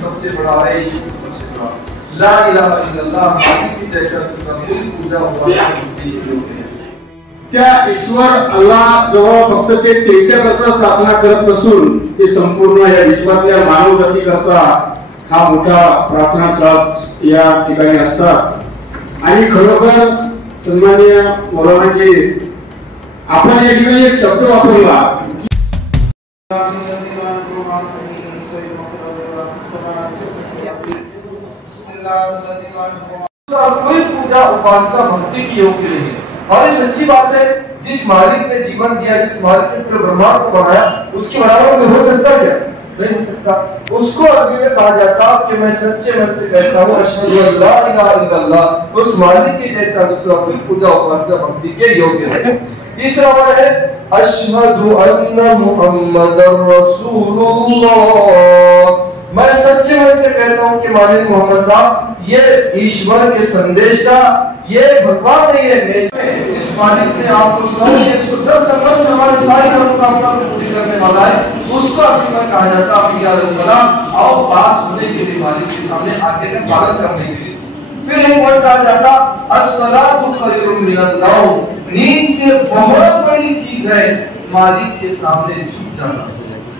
सबसे बड़ा है, सबसे बड़ा ला इलाहा इल्लल्लाह की जैसा कोई पूजा हुआ। त्या ईश्वर अल्लाह जवळ फक्त ते त्याच्याकरता प्रार्थना करत नसून ते संपूर्ण या विश्वातल्या मानव जाती करता हा मोठा प्रार्थना सह या ठिकाणी असतात। आणि खरोखर सन्माननीय मौलानाजी आपण या ठिकाणी एक शब्द वापरला कोई पूजा उपासना भक्ति की योग्य नहीं है। और ये सच्ची बात है, जिस मालिक ने जीवन दिया, जिस मालिक ने पूरे ब्रह्मांड को बनाया, उसके बराबर कोई हो सकता है क्या? नहीं हो सकता। उसको अरबी में कहा जाता कि मैं सच्चे मन से कहता हूँ अशहदु अल्ला इलाहा इल्लल्लाह, उस मालिक के जैसा दूसरा कोई पूजा उपासना भक्ति के योग्य नहीं। तीसरा वर्ड है अशहदु अन्ना मुहम्मदर रसूलुल्लाह, मैं सच्चे मन से कहता हूँ कि मालिक मोहम्मद साहब ये ईश्वर के संदेशा, ये भगवान नहीं है, इस मालिक ने आपको 110 नंबर से हमारे सारी मनोकामना को पूरी करने वाला है, उसको अभी मैं कहा जाता है आओ पास होने के लिए, मालिक के सामने आगे का पालन करने के लिए। फिर एक वर्ड कहा जाता अस्सलातु खैरुम मिनन नौम, नींद से बहुत बड़ी चीज है मालिक के सामने झुक जाना।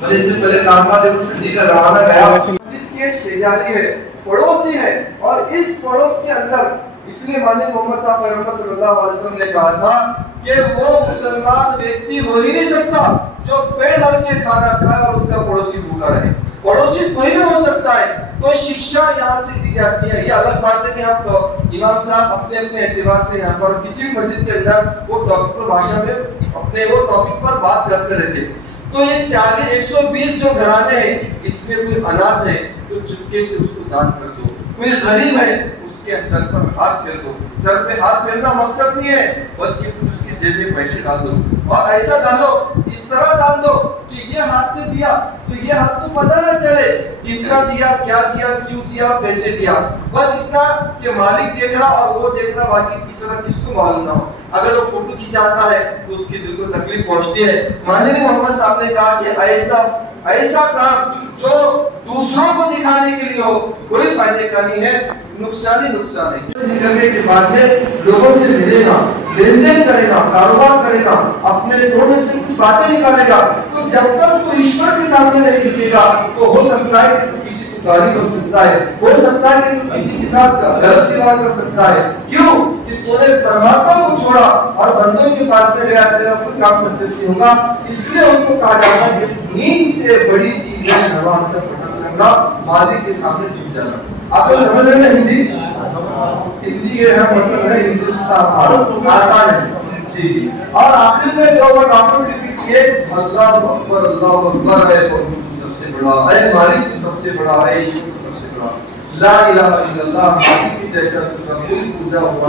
मैंने इससे पहले कहा था जब ठंडी का जमाना गया, मस्जिद के शेजारी है, पड़ोसी है, और इस पड़ोस के अंदर इसलिए मालिक मोहम्मद साहब पैगंबर सल्लल्लाहु अलैहि वसल्लम ने कहा था कि वो मुसलमान व्यक्ति हो ही नहीं सकता जो पेट भर के खाना खाए और उसका पड़ोसी भूखा रहे। पड़ोसी कोई भी हो सकता है। तो शिक्षा यहाँ से दी जाती है। ये अलग बात है कि हम तो इमाम साहब अपने अपने एतबार से यहाँ पर किसी भी मस्जिद के अंदर वो टॉपिक भाषा में अपने वो टॉपिक पर बात करते रहते। तो ये 120 जो घराने हैं, इसमें कोई अनाथ है तो चुपके से उसको दान कर दो, कोई गरीब है उसके सर पर हाथ फेर दो। सर पे हाथ फेरना मकसद नहीं है, बल्कि उसके जेब में पैसे डाल दो, और ऐसा डालो, इस तरह डाल दो कि ये हाथ से दिया तो ये हाथ को पता ना चले कितना दिया, क्या दिया, क्यों दिया, कैसे दिया, बस इतना कि मालिक देख रहा और वो देख रहा, बाकी तीसरा किसको मालूम ना हो। अगर वो फोटो खिंचाता है तो उसके दिल को तकलीफ पहुंचती है। माननीय मोहम्मद साहब ने कहा कि ऐसा काम जो दूसरों को दिखाने के लिए हो, कोई फायदे का नहीं है, नुकसान ही नुकसान है। निकलने के बाद में लोगों से मिलेगा, लेन देन करेगा, कारोबार करेगा, अपने टोने से कुछ बातें निकालेगा, तो जब तक तो ईश्वर के सामने नहीं झुकेगा तो हो सकता है कि किसी को गाली कर सकता है, हो सकता है कि किसी के साथ गलत व्यवहार कर सकता है। क्यों कि तूने परमात्मा को छोड़ा और बंदों के पास में गया, तेरा कोई काम सक्सेस नहीं होगा। इसलिए उसको कहा जाता है कि नींद से बड़ी चीज है नमाज का पठन करना, मालिक के सामने झुक जाना। आपको समझ रहे हैं हिंदी? हिंदी के मतलब है हिंदुस्तान, आसान है जी। और आखिर में जो वर्ड वापस रिपीट किए, अल्लाह अकबर, अल्लाह अकबर है सबसे बड़ा, है मालिक सबसे बड़ा, है सबसे बड़ा, ला इलाहा इल्लल्लाह की जैसा कोई पूजा हुआ।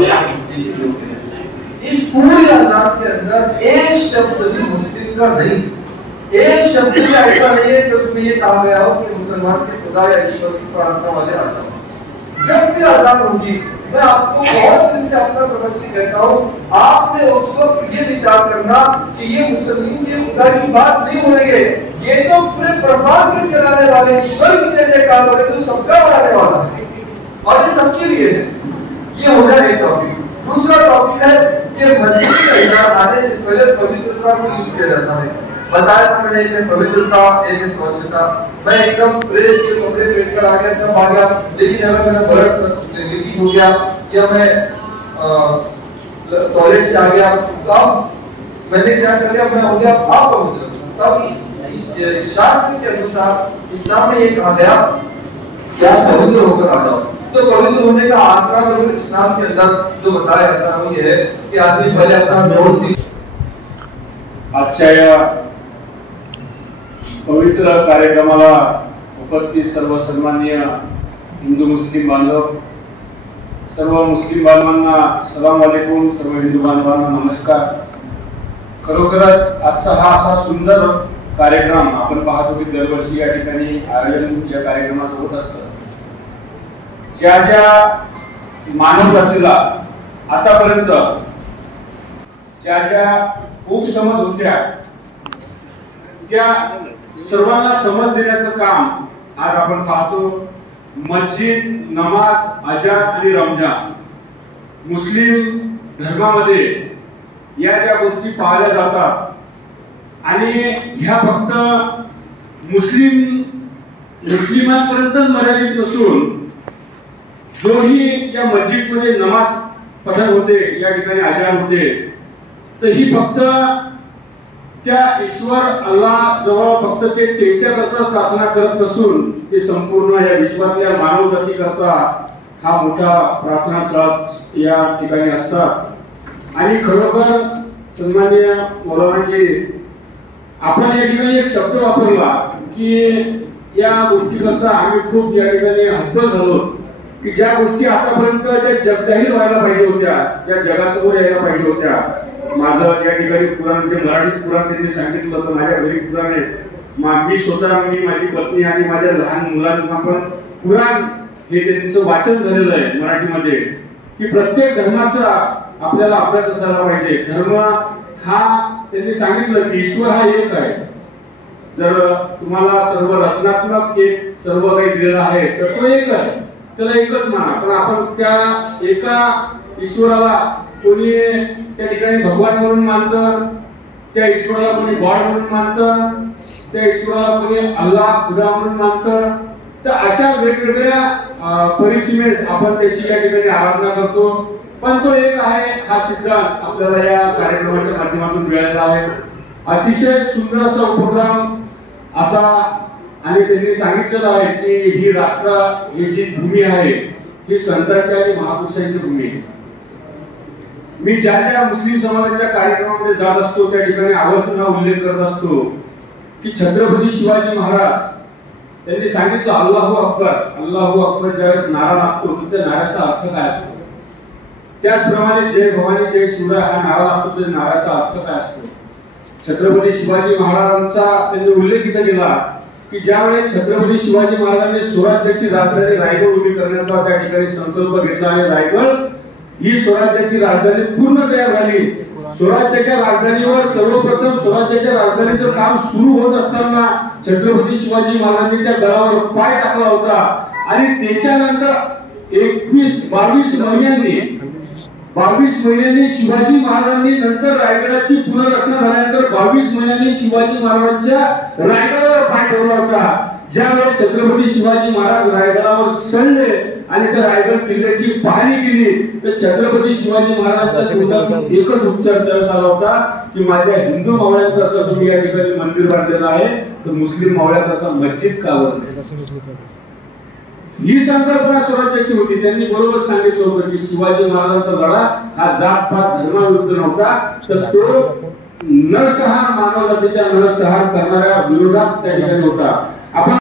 इस पूरी अज़ान के अंदर एक शब्द भी मुस्लिम का नहीं, एक शब्द भी ऐसा नहीं है कि उसमें ये कहा गया हो कि मुसलमान के खुदा या ईश्वर की प्रार्थना वाले आ जाओ। जब भी अज़ान होगी, मैं आपको बहुत दिन से अपना समझ के कहता हूँ, आपने उस वक्त ये विचार करना कि ये मुसलमान के खुदा की बात नहीं हो रही है, ये तो पूरे ब्रह्मांड के चलाने वाले ईश्वर की जैसे काम हो रहे, तो सबका बनाने वाला है और ये सबके लिए है। ये हो गया एक टॉपिक। दूसरा टॉपिक है कि मस्जिद के अंदर आने से पहले पवित्रता को यूज किया जाता है। बताया था मैंने कि पवित्रता एक स्वच्छता, मैं एकदम प्रेस के कपड़े पहनकर आ गया, सब आ गया, लेकिन अगर मेरा ब्लड लीकेज हो गया या मैं टॉयलेट से आ गया, तब मैंने क्या कर लिया, मैं हो गया अपवित्र। तब इस शास्त्र के अनुसार इस्लाम में ये कहा गया कि आप पवित्र होकर आ जाओ। तो पवित्र होने का आसान और इस्लाम के अंदर जो बताया जाता है वो ये है कि आदमी पहले अपना नोट आजच्या या पवित्र कार्यक्रमाला उपस्थित सर्व सन्माननीय हिंदू मुस्लिम बांधव, सर्व मुस्लिम बांधवांना सलाम अलैकुम, सर्व हिंदू बांधवांना नमस्कार। खरोखरच आजचा हा असा सुंदर कार्यक्रम आपण पाहतो की दरवर्षी या ठिकाणी आयोजन या कार्यक्रमाचं होत असतं। ज्या ज्या मानव जातीला आतापर्यंत ज्या खूप समज होत्या त्या सर्वांना समज देण्याचं काम आज आपण पाहतो। मस्जिद, नमाज, अजान आणि रमजान मुस्लिम धर्मामध्ये या ज्या गोष्टी पाळल्या जातात आणि ह्या फक्त मुस्लिमांपर्यंतच मर्यादित नसून जोही या मस्जिदमध्ये नमाज पठण होते, या ठिकाणी अजान होते, तर ही फक्त त्या ईश्वर अल्लाह जवळ फक्त ते त्यांच्याकरता प्रार्थना करत नसून ते संपूर्ण या विश्वातल्या मानव जाती करता हा मोठा प्रार्थना स्थळ या ठिकाणी असतात। आणि खरोखर सन्माननीय मौलानाजी, आपण या ठिकाणी एक शब्द वापरला की या गोष्टी करता आम्ही खूप या ठिकाणी हतबल झालो की ज्या गोष्टी आतापर्यंत ज्या जगजाहीर व्हायला पाहिजे होत्या, ज्या जगासमोर यायला पाहिजे होत्या, माझं या ठिकाणी कुराण जे मराठीत कुराण त्यांनी सांगितलं होतं, माझ्या घरी कुराण आहे, मी स्वतः माझी पत्नी आणि माझ्या लहान मुलांना पण कुराण हे त्यांचं वाचन झालेलं आहे मराठीमध्ये की प्रत्येक धर्माचा आपल्याला अभ्यास असायला पाहिजे। धर्म हा त्यांनी सांगितलं की ईश्वर हा एक आहे। जर तुम्हाला सर्व रचनात्मक एक सर्व काही दिलेलं आहे तर तो एक आहे, त्याला एकच माना। पण आपण त्या एका ईश्वराला कोणी त्या ठिकाणी भगवान म्हणून मानतं, त्या ईश्वराला कोणी गॉड म्हणून मानतं, त्या ईश्वराला कोणी अल्लाह खुदा म्हणून मानतं। तर अशा वेगवेगळ्या परिसीमेत आपण त्याची या ठिकाणी आराधना करतो, पण तो एक आहे हा सिद्धांत आपल्याला या कार्यक्रमाच्या माध्यमातून मिळालेला आहे। अतिशय सुंदर असा उपक्रम असा, आणि त्यांनी सांगितलेलं आहे की ही राष्ट्र ही जी भूमी आहे ही संतांची आणि महापुरुषांची भूमी आहे। मी ज्या मुस्लिम समाजाच्या कार्यक्रमामध्ये जात असतो त्या ठिकाणी आवर्जून हा उल्लेख करत असतो की छत्रपती शिवाजी महाराज त्यांनी सांगितलं अल्लाहू अकबर, अल्लाहू अकबर ज्यावेळेस नारा लागतो त्या नाऱ्याचा अर्थ काय असतो, त्याचप्रमाणे जय भवानी जय शिवराय हा नारा लागतो त्या नाऱ्याचा अर्थ काय असतो। छत्रपती शिवाजी महाराजांचा त्यांनी उल्लेख इथे केला की ज्यावेळेस छत्रपती शिवाजी महाराजांनी स्वराज्याची राजधानी रायगड उभी करण्याचा त्या ठिकाणी संकल्प घेतला आणि रायगड ही स्वराज्याची राजधानी पूर्ण तयार झाली। स्वराज्याच्या राजधानीवर सर्वप्रथम स्वराज्याच्या राजधानीचं काम सुरू होत असताना छत्रपती शिवाजी महाराजांनी त्या गडावर पाय टाकला होता आणि त्याच्यानंतर 22 महिन्यांनी शिवाजी महाराजांनी नंतर रायगडाची पुनर्रचना झाल्यानंतर 22 महिन्यांनी शिवाजी महाराजांच्या रायगडावर पाय ठेवला होता। ज्यावेळेस छत्रपती शिवाजी महाराज रायगडावर चढले आणि त्या रायगड किल्ल्याची पाहणी केली तर छत्रपती शिवाजी महाराजांच्या तोंडातून एकच उच्चार त्यावेळेस आला होता की माझ्या हिंदू मावळ्यांकरता तुम्ही या ठिकाणी मंदिर बांधलेलं आहे तर मुस्लिम मावळ्यांकरता मस्जिद का बांधली। ही संकल्पना स्वराज्याची होती। त्यांनी बरोबर सांगितलं होतं की शिवाजी महाराजांचा लढा हा जात-पात धर्माविरुद्ध नव्हता, तर तो नरसंहार मानव जातीच्या नरसंहार करणाऱ्या विरोधात त्या ठिकाणी होता। आपण